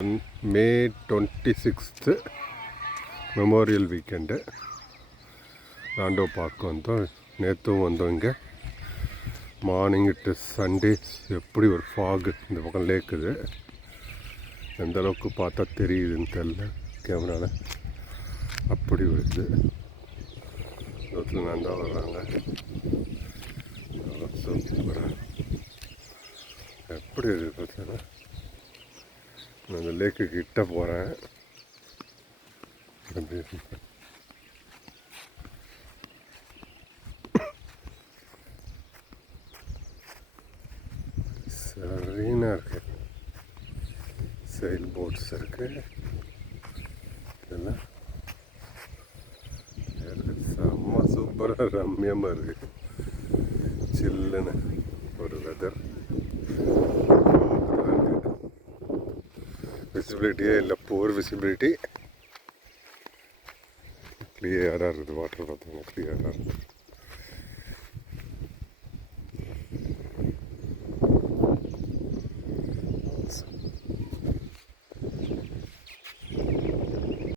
May 26th memorial weekend ராண்டோ park வந்தோம். நேற்றும் வந்தோம். இங்கே மார்னிங் டு சண்டே எப்படி ஒரு ஃபாகு இந்த பக்கம் லேக்குது. எந்த அளவுக்கு பார்த்தா தெரியுதுன்னு தெரில கேமராவில். அப்படி வருது. தூரத்தில் நந்தா வர்றாங்க. சூப்பராக எப்படி இருக்குது பார்த்தா. நான் அந்த லேக்கு கிட்ட போகிறேன். சரினா இருக்கு. செயில் போட்ஸ் இருக்கு. இதெல்லாம் செம்ம சூப்பராக ரம்யமாக இருக்குது. சில்லுன்னு ஒரு வெதர். விசிபிலிட்டியே இல்லை, போர் விசிபிலிட்டி. கிளியராக இருக்குது. வாட்டர் பார்த்தீங்கன்னா கிளியராக இருக்குது.